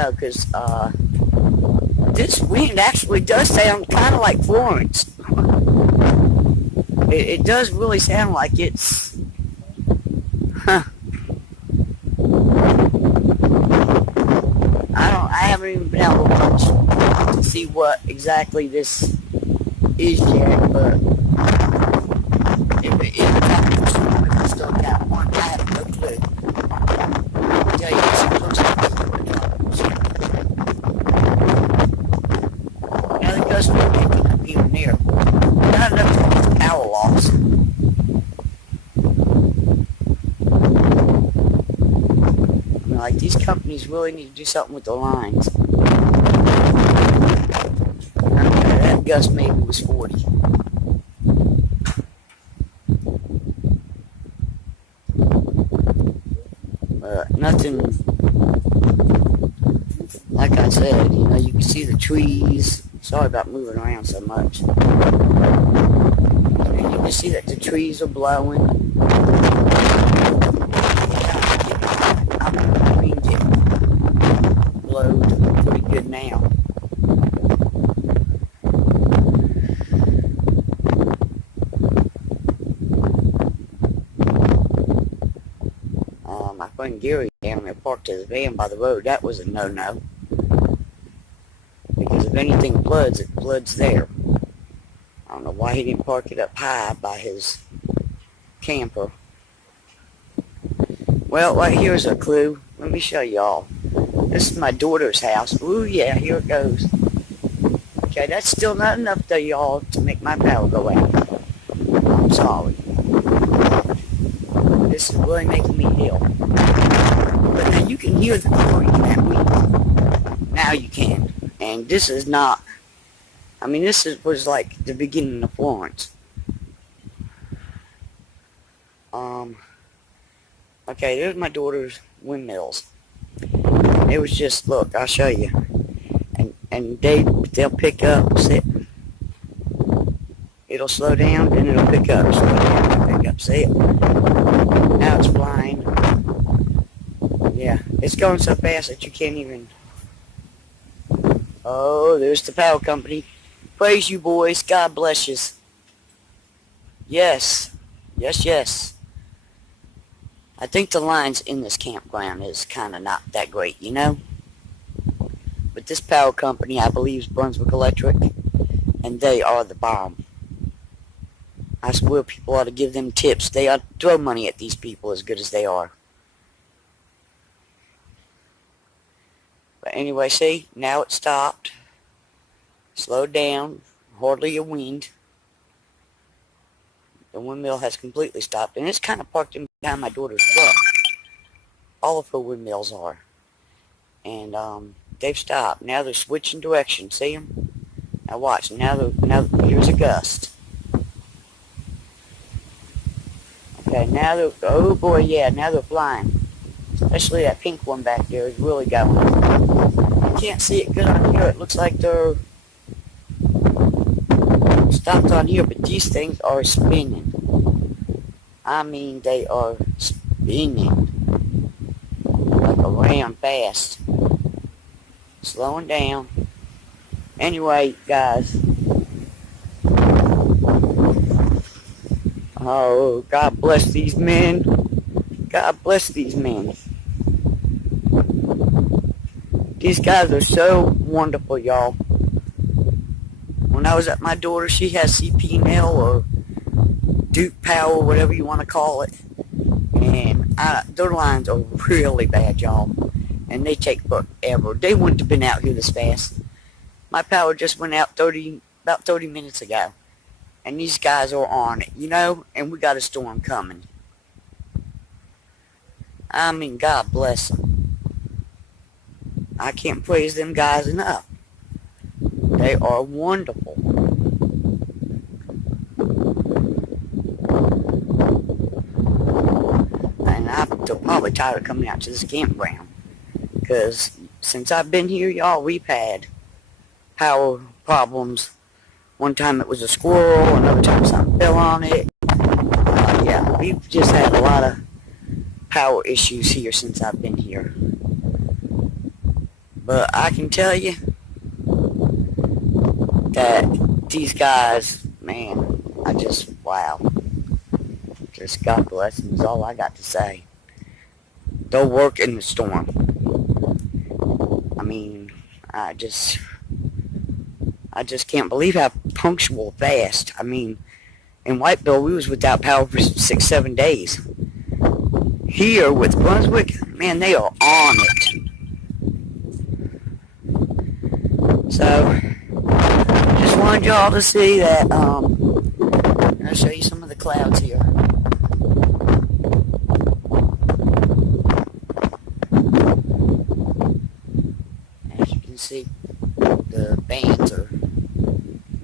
know, because this wind actually does sound kind of like Florence. It does really sound like it's, huh. I haven't even been able to see what exactly this is yet, but if it is that it's still got one, I have no clue. I'll tell you, it's looks like now the gust will be picking up even there. Not enough to cause power loss. Like, these companies really need to do something with the lines. Okay, that gust maybe was 40. But nothing, like I said, you know, you can see the trees. Sorry about moving around so much. And you can see that the trees are blowing. Blowed pretty good now. My friend Gary down there parked his van by the road. That was a no-no. Because if anything floods, it floods there. I don't know why he didn't park it up high by his camper. Well, right here's a clue. Let me show y'all. This is my daughter's house. Ooh, yeah, here it goes. Okay, that's still not enough, though, y'all, to make my power go out. I'm sorry. This is really making me ill. But now you can hear the roaring in that wind. Now you can. And this is not... I mean, was like the beginning of Florence. Okay, there's my daughter's windmills. It was just, look, I'll show you. And they'll pick up, see? It'll slow down, then it'll pick up, slow down, pick up, see it? Now it's flying. Yeah, it's going so fast that you can't even... Oh, there's the power company. Praise you, boys. God bless you. Yes. Yes, yes. I think the lines in this campground is kind of not that great, you know? But this power company, I believe, is Brunswick Electric, and they are the bomb. I swear people ought to give them tips. They ought to throw money at these people as good as they are. But anyway, see, now it stopped. Slowed down. Hardly a wind. The windmill has completely stopped, and it's kind of parked in behind my daughter's truck. All of her windmills are. And they've stopped. Now they're switching direction. See them? Now watch. Now here's a gust. Okay, now they're, oh boy, yeah, now they're flying. Especially that pink one back there is really going. You can't see it good on here. It looks like they're stopped on here, but these things are spinning. I mean, they are spinning like around fast. Slowing down. Anyway, guys. Oh, God bless these men. God bless these men. These guys are so wonderful, y'all. When I was at my daughter, she has CP&L or Duke Power, whatever you want to call it. And their lines are really bad, y'all. And they take forever. They wouldn't have been out here this fast. My power just went out about 30 minutes ago. And these guys are on it, you know? And we got a storm coming. I mean, God bless them. I can't praise them guys enough. They are wonderful. And they're probably tired of coming out to this campground. Because since I've been here, y'all, we've had power problems. One time it was a squirrel, another time something fell on it. Yeah, we've just had a lot of power issues here since I've been here. But I can tell you that these guys, man, wow. Just God bless them is all I got to say. They'll work in the storm. I mean, I just can't believe how punctual fast. I mean, in Whiteville, we was without power for 6-7 days. Here with Brunswick, man, they are on it. So, just wanted y'all to see that, I'll show you some of the clouds here. As you can see, the bands are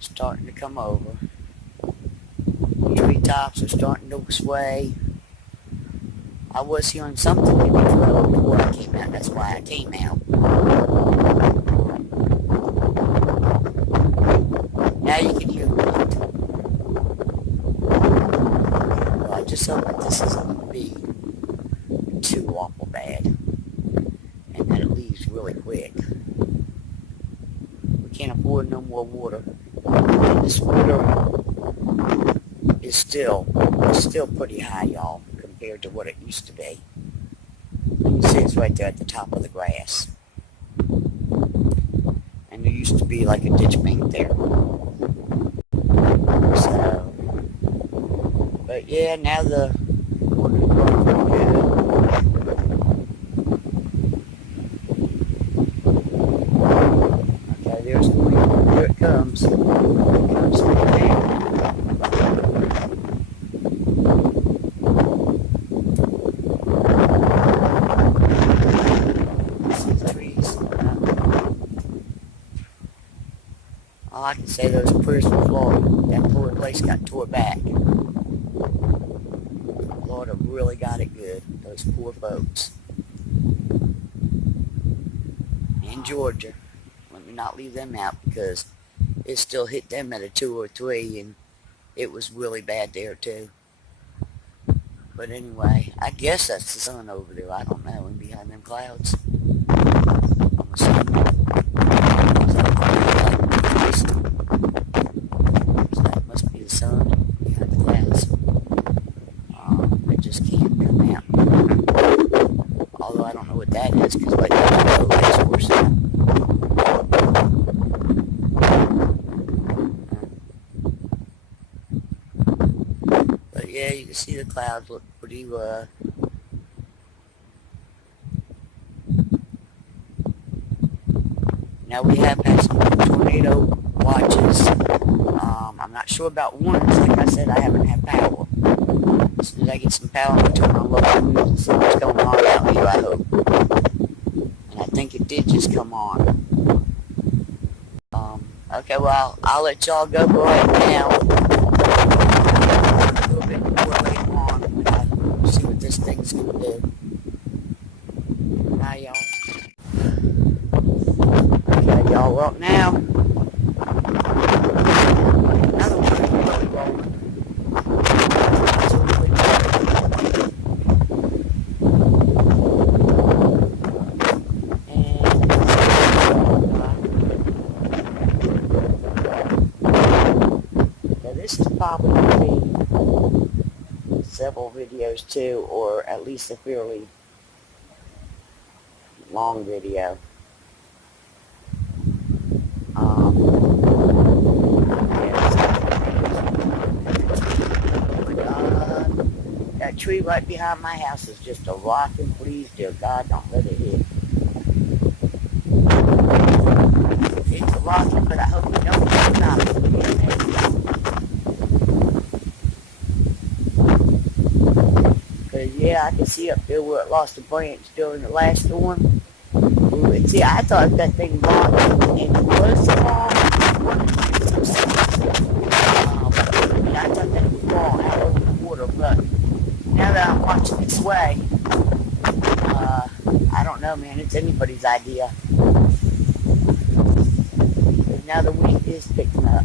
starting to come over. The treetops are starting to sway. I was hearing something maybe before I came out. That's why I came out. Now you can hear the wind. Well, I just hope that this isn't going to be too awful bad. And that it leaves really quick. We can't afford no more water. And this water is still pretty high, y'all, compared to what it used to be. You see it's right there at the top of the grass. And there used to be like a ditch bank there. So, but yeah, now the water's going pretty good. Okay, there's the wind. Here it comes. Here it comes from there. All I can say, those prayers for Florida. That poor place got tore back. Florida really got it good. Those poor folks. And Georgia. Let me not leave them out because it still hit them at a 2 or 3 and it was really bad there too. But anyway, I guess that's the sun over there. I don't know. And behind them clouds. I'm assuming. That must be the sun behind the clouds. It just can't come out. Although I don't know what that is, because right now I know race horse. But yeah, you can see the clouds look pretty now we have had some tornado watches. I'm not sure about warnings. Like I said, I haven't had power. As soon as I get some power, I'm going to turn on local news and see what's going on out here, I hope. And I think it did just come on. Okay, well, I'll let y'all go right now. A little bit more later on when I see what this thing's going to do. Bye, y'all. Okay, y'all, well, now, another one is really rolling. And this is probably going to be several videos too, or at least a fairly long video. That tree right behind my house is just a rocking. Please, dear God, don't let it hit. It's a rocking, but I hope you don't get out of it. Because, yeah, I can see up there where it lost a branch during the last storm. And see, I thought that thing rocked and it was long. I thought that it would fall out over the water, but now that I'm watching it sway, I don't know, man. It's anybody's idea. But now the wind is picking up.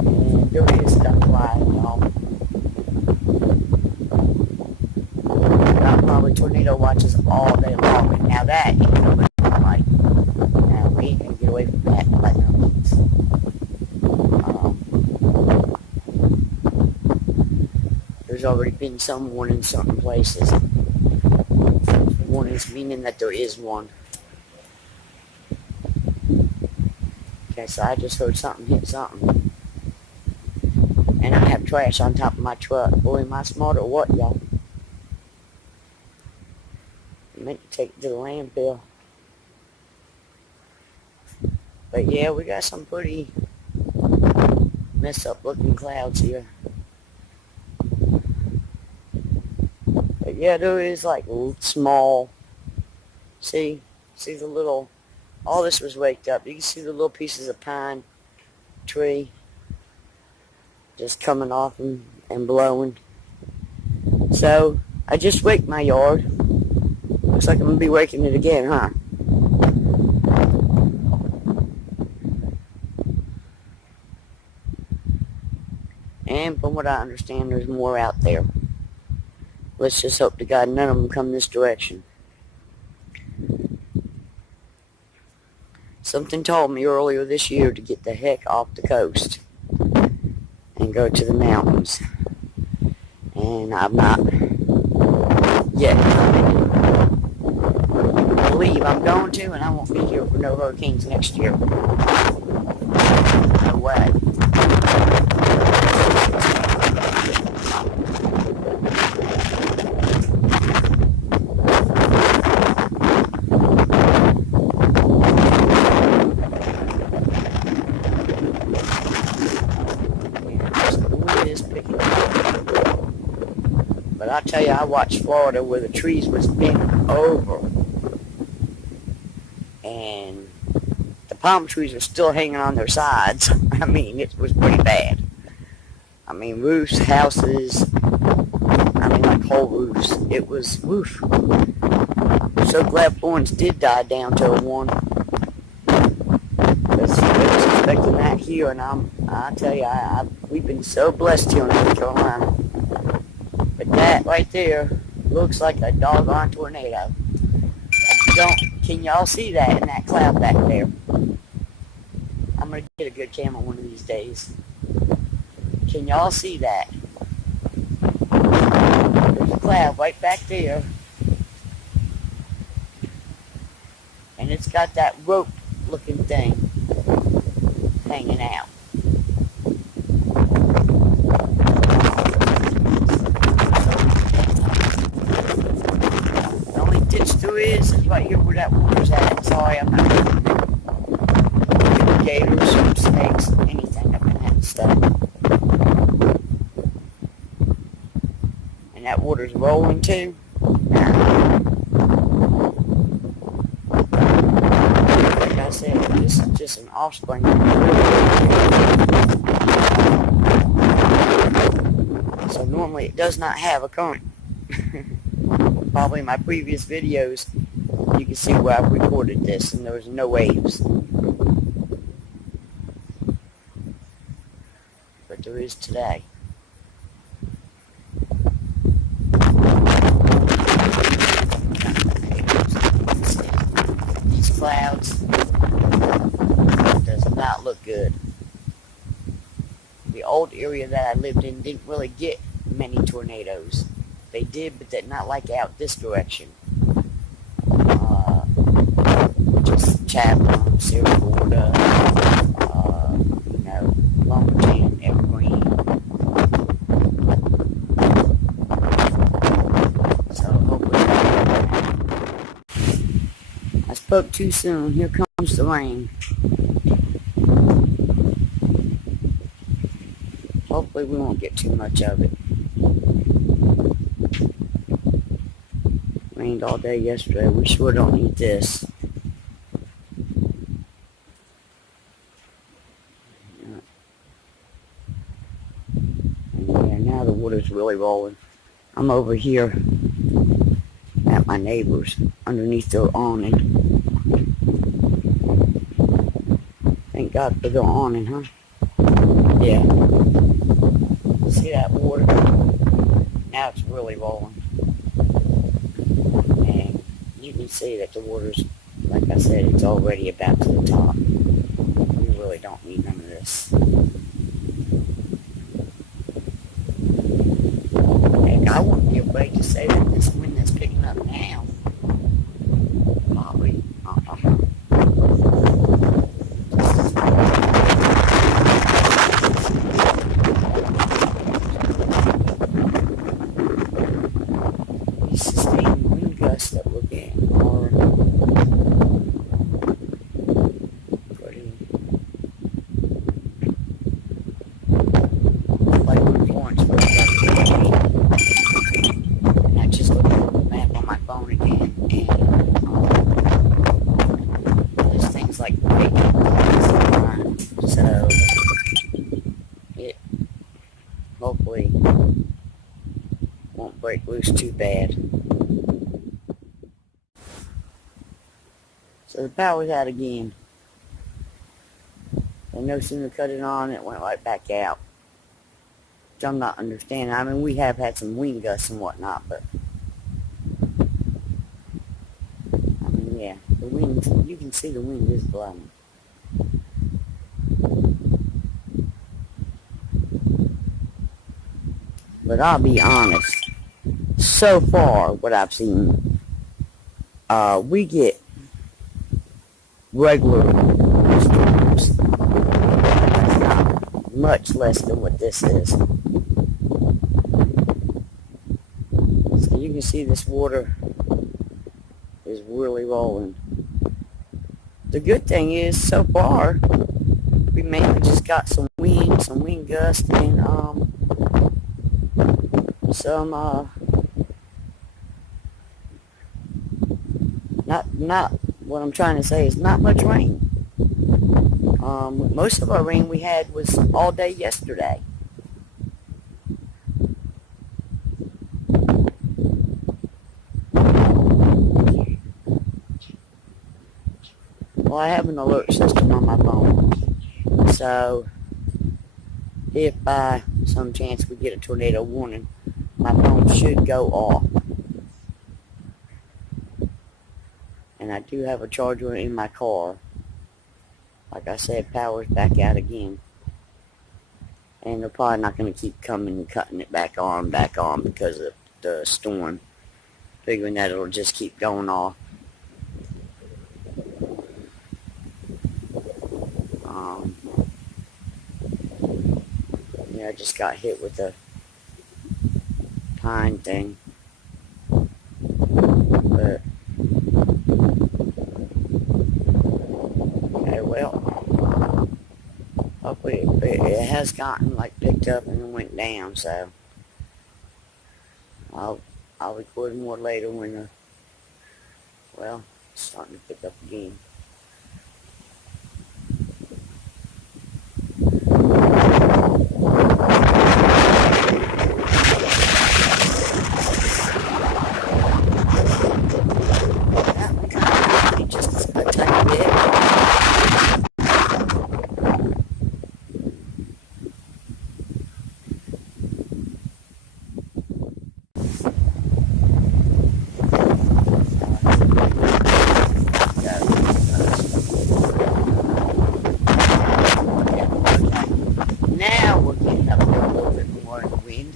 And there is stuff flying, y'all. Got probably tornado watches all day long. And now that ain't nobody like. already been some warning in certain places. Warnings meaning that there is one. Okay, so I just heard something hit something. And I have trash on top of my truck. Boy, am I smart or what, y'all? I meant to take it to the landfill. But yeah, we got some pretty messed up looking clouds here. But yeah, there is like small, see the little, all this was waked up. You can see the little pieces of pine tree just coming off and blowing. So I just waked my yard. Looks like I'm gonna be waking it again, huh? And from what I understand, there's more out there. Let's just hope to God none of them come this direction. Something told me earlier this year to get the heck off the coast and go to the mountains. And I'm not yet. I believe I'm going to, and I won't be here for no hurricanes next year. No way. But I'll tell you, I watched Florida where the trees was bent over. And the palm trees are still hanging on their sides. I mean, it was pretty bad. I mean, roofs, houses, I mean, like whole roofs. It was, woof. I'm so glad Florence did die down to a 1. Because I was expecting that here, and I tell you, we've been so blessed here in North Carolina. But that right there looks like a doggone tornado. Can y'all see that in that cloud back there? I'm going to get a good camera one of these days. Can y'all see that? There's a cloud right back there. And it's got that rope looking thing hanging out. The only ditch there is right here where that water's at. Sorry, I'm not gators, snakes, anything up in that stuff. And that water's rolling too. Like I said, this is just an offspring. So normally it does not have a current. Probably in my previous videos, you can see where I've recorded this and there was no waves. But there is today. These clouds does not look good. The old area that I lived in didn't really get many tornadoes. They did, but they're not like out this direction. Just Chatham, Sierra Gorda, Lumberton, Evergreen. So hopefully I spoke too soon. Here comes the rain. Hopefully we won't get too much of it. Rained all day yesterday. We sure don't need this. And yeah, now the water's really rolling. I'm over here at my neighbor's underneath their awning. Thank God for their awning, huh? Yeah. See that water? Now it's really rolling. And you can see that the water's, like I said, it's already about to the top. We really don't need none of this. way to say that this wind that's picking up now, probably, these sustained wind gusts that we're getting are pretty, like when Florence first got hit. And I just looked at the map on my phone again, and there's things like big so it hopefully won't break loose too bad. So the power's out again. And no sooner cut it on, it went right back out. Which I'm not understanding. I mean, we have had some wind gusts and whatnot, but I mean, yeah, the wind, you can see the wind is blowing. But I'll be honest, so far, what I've seen, we get regular storms. That's not much less than what this is. So you can see this water is really rolling. The good thing is, so far, we mainly just got some wind gusts, and some not what I'm trying to say is not much rain. Most of our rain we had was all day yesterday. Well, I have an alert system on my phone, so if by some chance we get a tornado warning, my phone should go off. And I do have a charger in my car. Like I said, power's back out again. And they're probably not going to keep coming and cutting it back on because of the storm. Figuring that it'll just keep going off. Yeah, I just got hit with a pine thing. But okay, well, hopefully it has gotten like picked up and went down, so I'll record more later when well, it's starting to pick up again. Now we're getting up there a little bit more in the wind.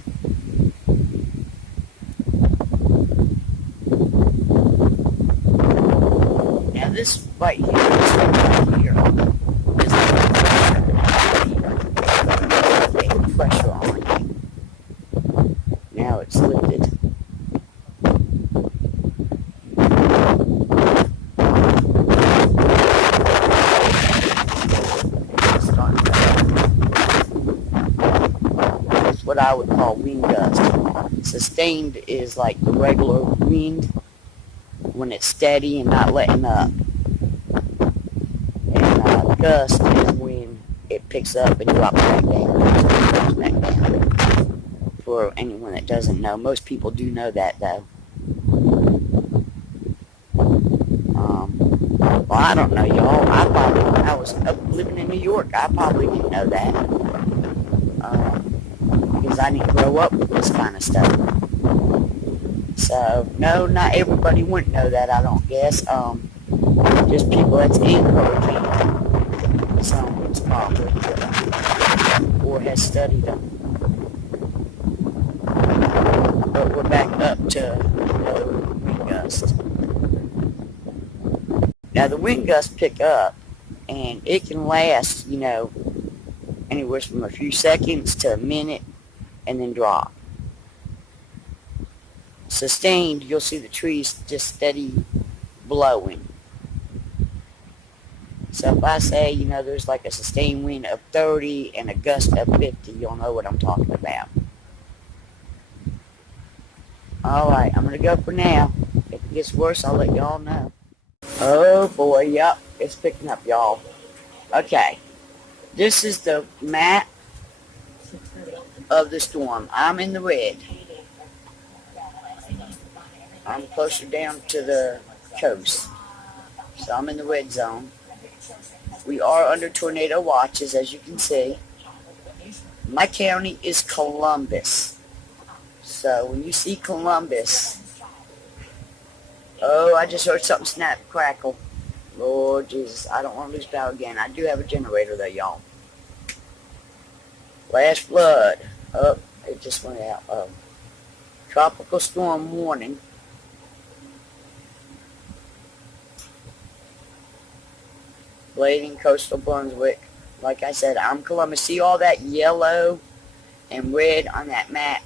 Now this right here, this right here, is like pressure on you. Now it's lifted. What I would call wind gust. Sustained is like the regular wind when it's steady and not letting up. And gust is when it picks up and drops back down. Drops back down. For anyone that doesn't know, most people do know that though. Well, I don't know, y'all. When I was living in New York, I probably didn't know that. Because I didn't grow up with this kind of stuff. So, no, not everybody wouldn't know that, I don't guess. Just people that's in hurricanes. Someone's probably, or has studied them. but we're back up to low wind gust. Now the wind gusts pick up, and it can last, anywhere from a few seconds to a minute, and then drop. Sustained, you'll see the trees just steady blowing. So if I say, there's like a sustained wind of 30 and a gust of 50, you'll know what I'm talking about. Alright, I'm going to go for now. If it gets worse, I'll let y'all know. Oh boy, yep, it's picking up, y'all. Okay, this is the map of the storm. I'm in the red. I'm closer down to the coast. So I'm in the red zone. We are under tornado watches, as you can see. My county is Columbus. So when you see Columbus, oh, I just heard something snap, crackle. Lord Jesus, I don't want to lose power again. I do have a generator though, y'all. Flash flood. Oh, it just went out. Oh. Tropical storm warning. Blading, coastal Brunswick. Like I said, I'm Columbus. See all that yellow and red on that map?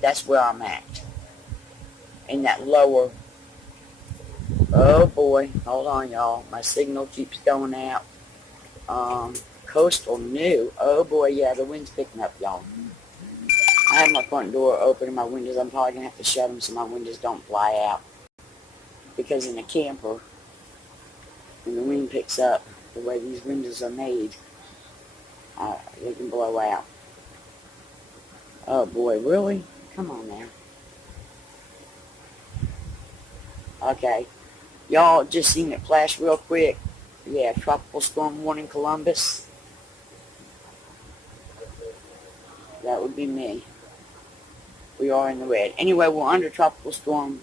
That's where I'm at. In that lower. Oh boy. Hold on, y'all. My signal keeps going out. Coastal new. Oh boy, yeah, the wind's picking up, y'all. I have my front door open and my windows. I'm probably going to have to shut them so my windows don't fly out. Because in a camper, when the wind picks up, the way these windows are made, they can blow out. Oh boy, really? Come on now. Okay. Y'all just seen it flash real quick. Yeah, tropical storm warning Columbus. That would be me. We are in the red. Anyway, we're under tropical storm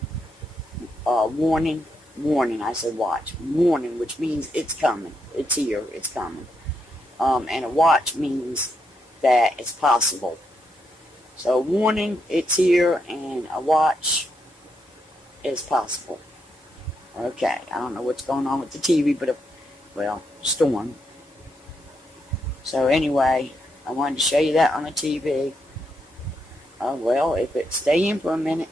warning. Warning, I said watch. Warning, which means it's coming. It's here. It's coming. And a watch means that it's possible. So warning, it's here, and a watch is possible. Okay, I don't know what's going on with the TV, but storm. So anyway, I wanted to show you that on the TV. Oh well, if it stay in for a minute.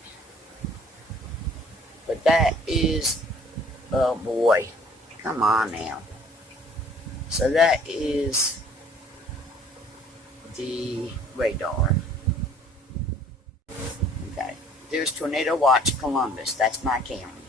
But that is, oh boy, come on now. So that is the radar. Okay, there's Tornado Watch Columbus. That's my county.